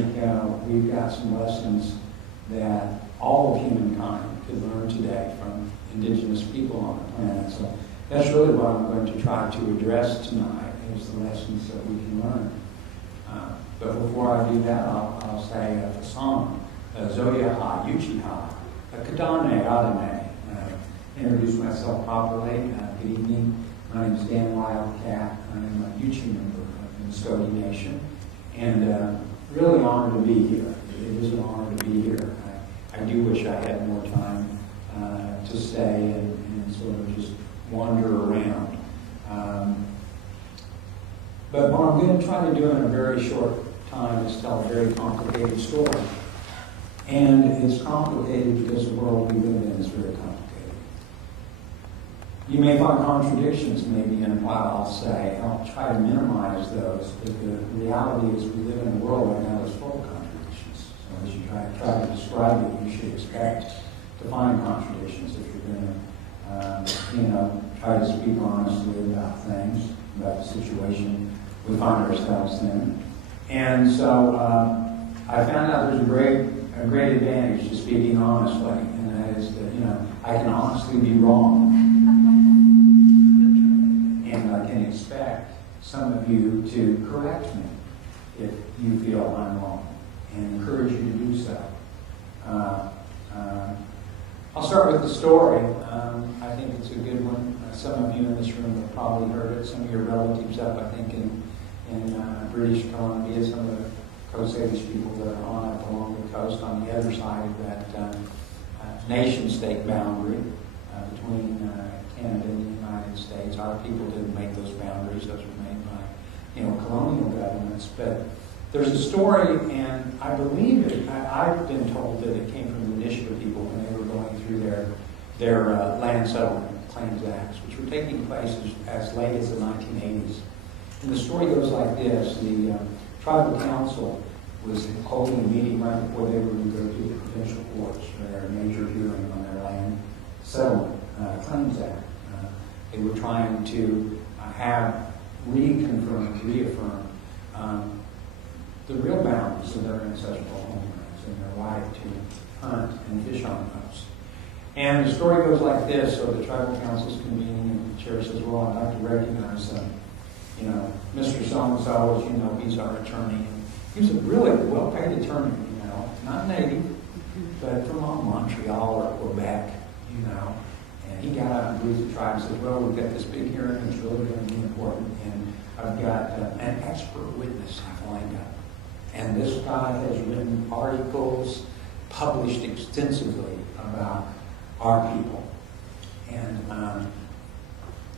think we've got some lessons that all of humankind could learn today from indigenous people on the planet. So that's really what I'm going to try to address tonight, is the lessons that we can learn. But before I do that, I'll say a song, Zoya Ha, Yuchi Ha, Kadane Adane. Introduce myself properly. Good evening. My name is Dan Wildcat. I'm a Yuchi member of the Muskogee Nation. And really honored to be here. It is an honor to be here. I do wish I had more time to stay and sort of just wander around. But what I'm going to try to do in a very short time is tell a very complicated story. And it's complicated because the world we live in is very complicated. You may find contradictions maybe in what I'll say. I'll try to minimize those, but the reality is we live in a world right now that's full of contradictions. So as you try to describe it, you should expect to find contradictions if you're going to, try to speak honestly about things, about the situation we find ourselves in. And so I found out there's a great advantage to speaking honestly, and that is that, I can honestly be wrong. And I can expect some of you to correct me if you feel I'm wrong, and encourage you to do so. I'll start with the story. I think it's a good one. Some of you in this room have probably heard it. Some of your relatives up, I think, in British Columbia, some of the Coast Salish people that are on up along the coast on the other side of that nation-state boundary between Canada and the United States. Our people didn't make those boundaries; those were made by, colonial governments. But there's a story, and I believe it. I've been told that it came from the Nishnawbe people when they were going through their land settlement claims acts, which were taking place as late as the 1980s. And the story goes like this: the tribal council was holding a meeting right before they were going to go to the provincial courts for their major hearing on their land settlement claims act. They were trying to reaffirm the real boundaries of their ancestral homelands and their right to hunt and fish on those. And the story goes like this. So the tribal council's convening, and the chair says, well, I'd like to recognize Mr. So-and-so, as you know, he's our attorney. He was a really well-paid attorney, not native, but from Montreal or Quebec, And he got out and briefed the tribe and said, well, we've got this big hearing, it's really going to be important, and I've got an expert witness I've lined up. And this guy has written articles, published extensively about our people. And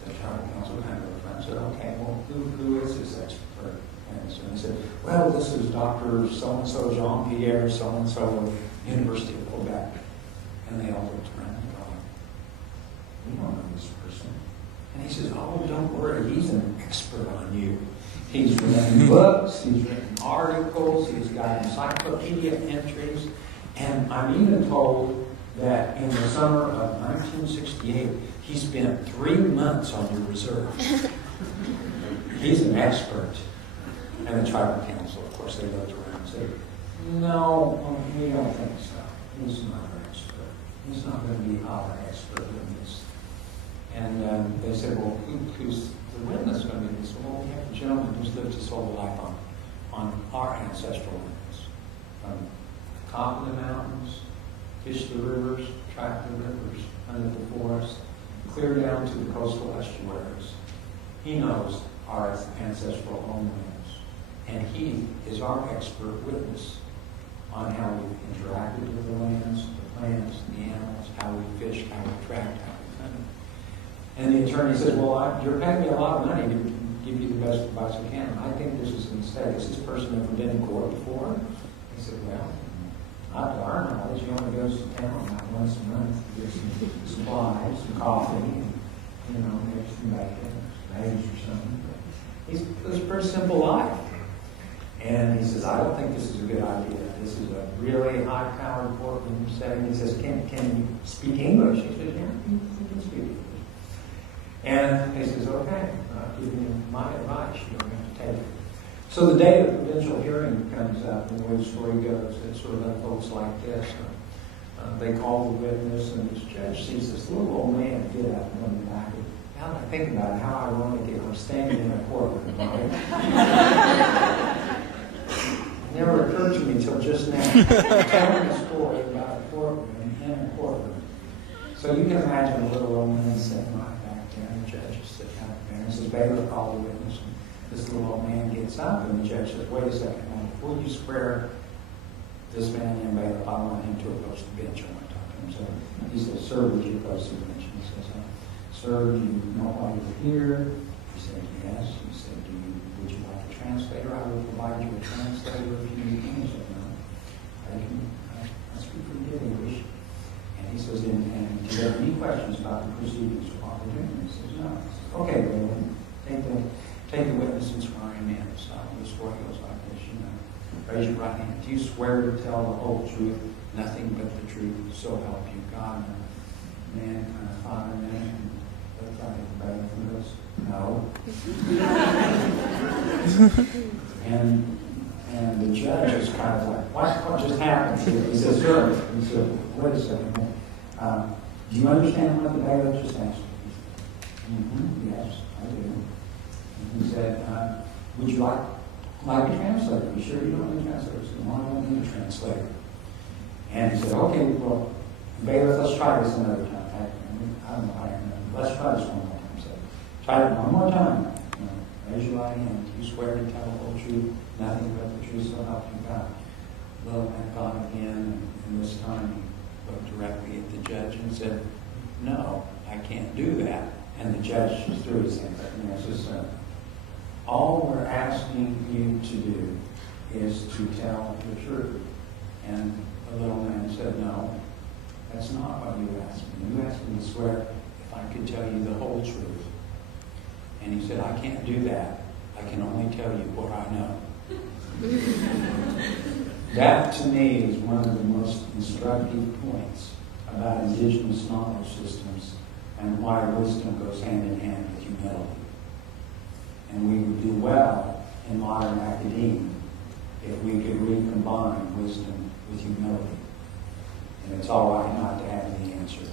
the tribal council kind of looked around and said, okay, well, who is this expert? And so he said, well, this is Dr. So-and-so, Jean-Pierre, so-and-so of University of Quebec. And they all looked around and go, we don't know this person. And he says, oh, don't worry, he's an expert on you. He's written books, he's written articles, he's got encyclopedia entries, and I'm even told that in the summer of 1968, he spent 3 months on your reserve. He's an expert. And the tribal council, of course, they looked around and said, no, we don't think so. He's not our expert. He's not going to be our expert in this. And they said, well, who's the witness going to be? They said, well, we have a gentleman who's lived his whole life on our ancestral lands. From the top of the mountains, fish the rivers, track the rivers, under the forest, clear down to the coastal estuaries. He knows our ancestral homelands. And he is our expert witness on how we've interacted with the lands, the plants, the animals, how we fish, how we track, how we hunt. And the attorney says, well, you're paying me a lot of money to give you the best advice I can. I think this is a mistake. Has this person ever been in court before? He said, well, not to our knowledge. He only goes to town like once a month to get some supplies, some coffee, and, maybe some bacon, eggs or something. He lives a pretty simple life. And he says, I don't think this is a good idea. This is a really high-powered courtroom setting. He says, can you speak English? He says, yeah, you can speak English. And he says, okay, I'll give you my advice. You don't have to take it. So the day the provincial hearing comes up, and the way the story goes, it sort of unfolds like this. They call the witness, and this judge sees this little old man get up from the back. Now that I think about it, how ironic it was standing in a courtroom, right? It never occurred to me until just now. Telling a story about a courtroom in a courtroom. So you can imagine a little old man sitting right back there, and the judge is sitting out there, and says, "Bailiff, call the witness." And this little old man gets up, and the judge says, "Wait a second, now, before you swear this man in, bailiff, I want him to approach the bench." I want to talk to him. So he says, "Sir, would you approach the bench?" And he says, "Sir, do you know why you're here?" He said, "Yes." He said, "Would you like a translator? I will provide you a translator if you need one." He said, "No, I speak pretty good English." And he says, "And do you have any questions about the proceedings while we're doing this?" He says, "No." He says, "Okay, well, take the witness and swear him in." So the story goes like this, Raise your right hand. "Do you swear to tell the whole truth, nothing but the truth, so help you God?" And the man kind of thought a minute and looked at the bailiff and goes, "No." and the judge is kind of like, what just happened here? He says, "Sir," he said, "Wait a second. Do you understand what the bailiff just asked you?" "Yes, I do." And he said, "Would you like a translator? Are you sure you don't need a translator?" He said, "No, I don't need a translator." And he said, "Okay, well, bailiff, let's try this another time." I don't know how I remember. "Let's try this one more time." So try it one more time. Raise your right hand. "Do you swear to tell the whole truth, nothing but the truth, so help you God?" The little man thought again, and this time he looked directly at the judge and said, "No, I can't do that." And the judge just threw his hand back and says, "All we're asking you to do is to tell the truth." And the little man said, "No, that's not what you asked me. You asked me to swear if I could tell you the whole truth." And he said, "I can't do that. I can only tell you what I know." That, to me, is one of the most instructive points about indigenous knowledge systems and why wisdom goes hand in hand with humility. And we would do well in modern academia if we could recombine wisdom with humility. And it's all right not to have the answer,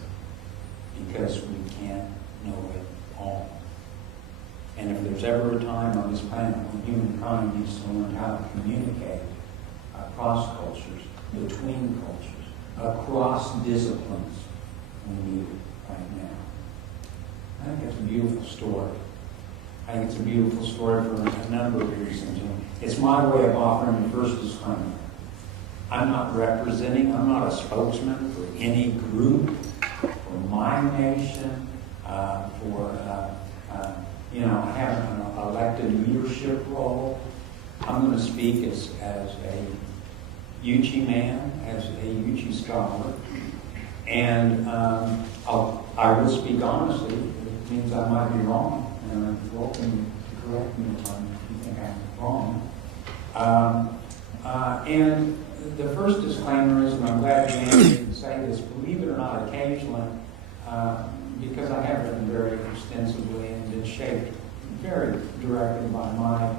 because we can't know it all. And if there's ever a time on this planet when humankind needs to learn how to communicate across cultures, between cultures, across disciplines, we need it right now. I think it's a beautiful story. I think it's a beautiful story for a number of reasons. And it's my way of offering the first disclaimer. I'm not a spokesman for any group, for my nation, I have an elected leadership role. I'm going to speak as a Yuchi man, as a Yuchi scholar, and I will speak honestly. It means I might be wrong, and I'm welcome to correct me if you think I'm wrong. And the first disclaimer is, and I'm glad you didn't say this, believe it or not, occasionally, because I have written very extensively and been shaped very directly by my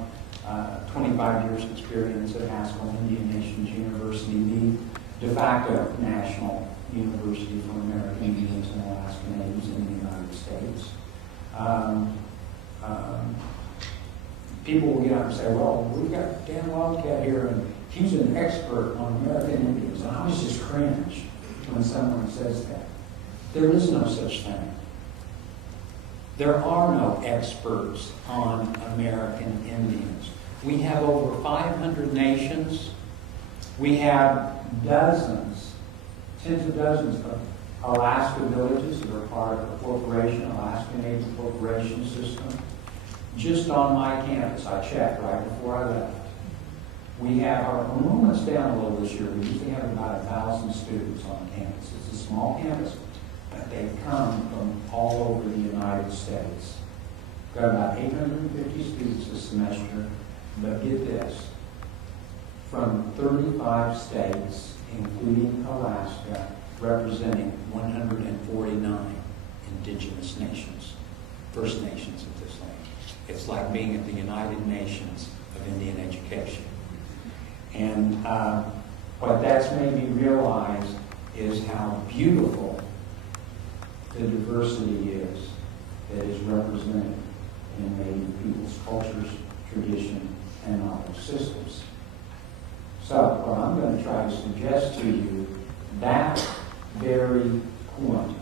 25 years experience at Haskell Indian Nations University, the de facto national university for American Indians and Alaska Natives in the United States. People will get up and say, "Well, we've got Dan Wildcat here, and he's an expert on American Indians." And I always just cringe when someone says that. There is no such thing. There are no experts on American Indians. We have over 500 nations. We have dozens, tens of dozens of Alaska villages that are part of the corporation, Alaska Native Corporation system. Just on my campus, I checked right before I left. We have our enrollment's down a little this year. We usually have about 1,000 students on campus. It's a small campus, but they come from all over the United States. We've got about 850 students this semester, but get this, from 35 states, including Alaska, representing 149 indigenous nations. First Nations of this land. It's like being at the United Nations of Indian education. And what that's made me realize is how beautiful the diversity is that is represented in Native people's cultures, tradition, and knowledge systems. So what I'm going to try to suggest to you, that very point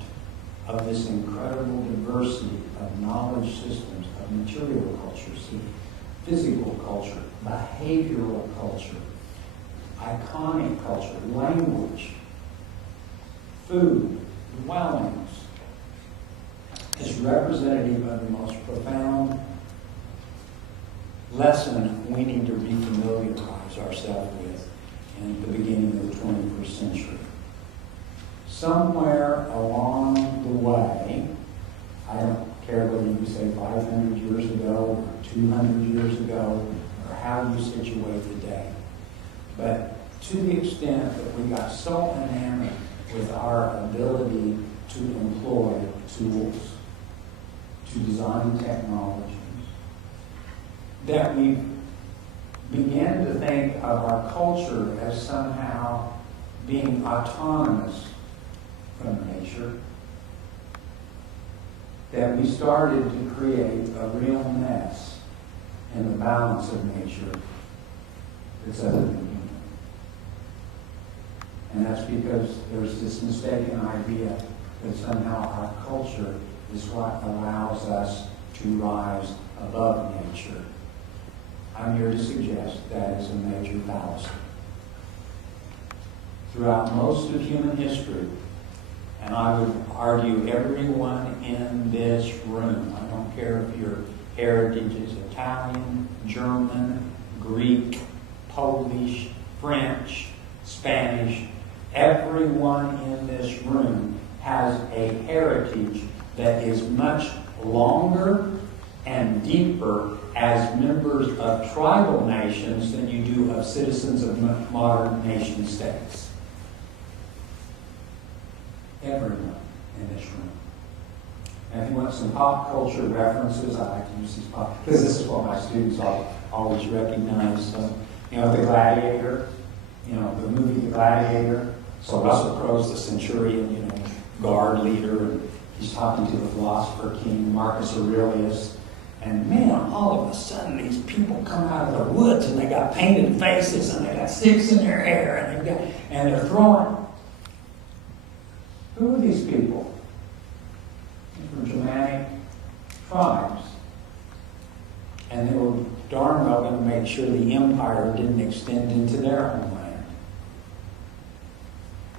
of this incredible diversity of knowledge systems, of material culture, physical culture, behavioral culture, iconic culture, language, food, dwellings, is representative of the most profound lesson we need to refamiliarize ourselves with in the beginning of the 21st century. Somewhere along the way, I don't care whether you say 500 years ago or 200 years ago, or how you situate the day, but to the extent that we got so enamored with our ability to employ tools, to design technologies, that we began to think of our culture as somehow being autonomous from nature, that we started to create a real mess in the balance of nature that's other than human. And that's because there's this mistaken idea that somehow our culture is what allows us to rise above nature. I'm here to suggest that is a major fallacy. Throughout most of human history, and I would argue everyone in this room, I don't care if your heritage is Italian, German, Greek, Polish, French, Spanish, everyone in this room has a heritage that is much longer and deeper as members of tribal nations than you do of citizens of modern nation states. Everyone in this room. And if you want some pop culture references, I like to use these pop, because this is what my students always recognize. You know, The Gladiator, you know, the movie The Gladiator. So Russell Crowe's the centurion, you know, guard leader, and he's talking to the philosopher king, Marcus Aurelius. And man, all of a sudden these people come out of the woods and they got painted faces and they got sticks in their hair and they're throwing. Who are these people? They're from Germanic tribes. And they were darn well going to make sure the empire didn't extend into their homeland.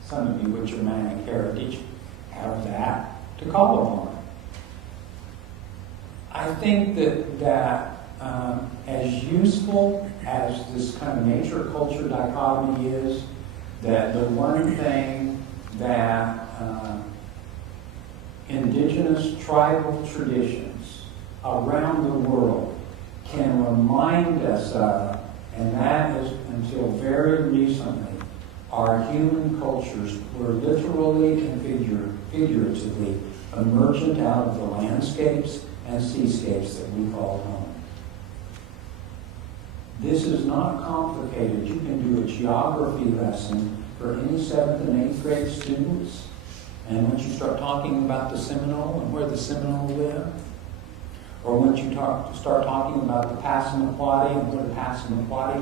Some of you with Germanic heritage have that to call upon. I think that as useful as this kind of nature-culture dichotomy is, that the one thing that indigenous tribal traditions around the world can remind us of, and that is until very recently, our human cultures were literally and figuratively emergent out of the landscapes and seascapes that we call home. This is not complicated. You can do a geography lesson for any 7th and 8th grade students. And once you start talking about the Seminole and where the Seminole live, or once you start talking about the Passamaquoddy and where the Passamaquoddy